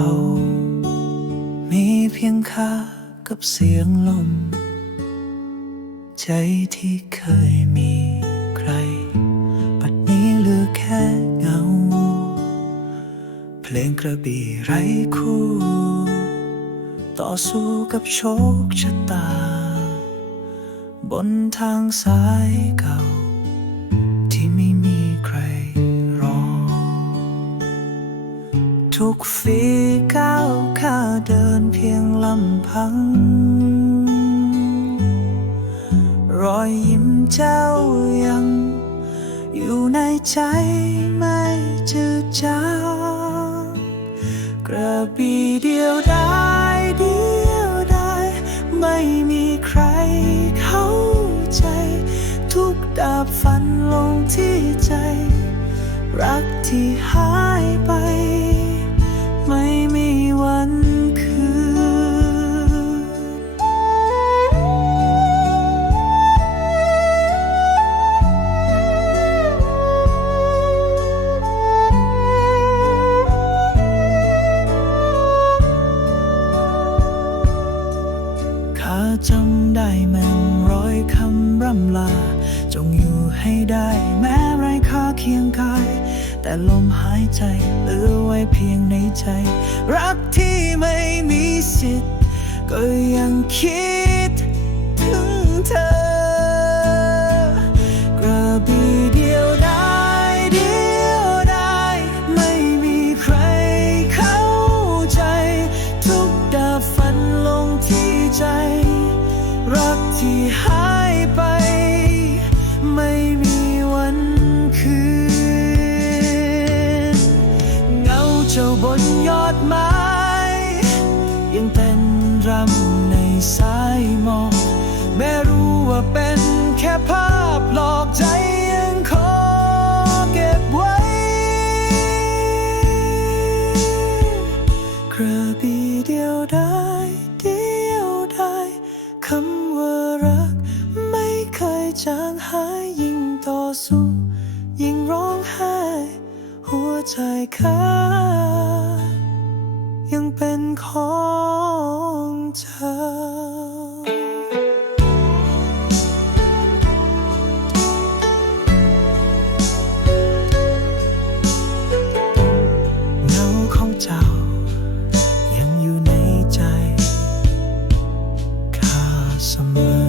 างหุบเขา มีเพียงข้ากับเสียงลม ใจที่เคยมีใคร ปัดนี้เหลือแค่เงา เพลงกระบี่ไร้คู่ ต่อสู้กับโชคชะตา บนทางสายเก่า ทุกฝีก้าวข้าเดินเพียงลำพัง รอยยิ้มเจ้ายัง อยู่ในใจไม่จืดจางกระบี่เดียวได้เดียวได้ ไม่มีใครเข้าใจ ทุกดาบฟันลงที่ใจ รักที่หาาจำได้แม่นร้อยคำร่ำลา จงอยู่ให้ได้แม้ไร้ค่าเคียงกาย แต่ลมหายใจเหลือไว้เพียงในใจ รักที่ไม่มีสิทธิ์ ก็ยังคิดถึงเธอ ที่หายไป ไม่มีวันคืน เงาเจ้าบนยอดไม้ ยังเต้นรำในสายหมอกแม้รู้ว่าเป็นแค่ภาพหลอกใจยังขอเก็บไว้ กระบี่เดียวได้ เดียวได้คำ ยิ่งร้องไห้ หัวใจข้ายังเป็นของเธอเงาของเจ้ายังอยู่ในใจข้าเสมอ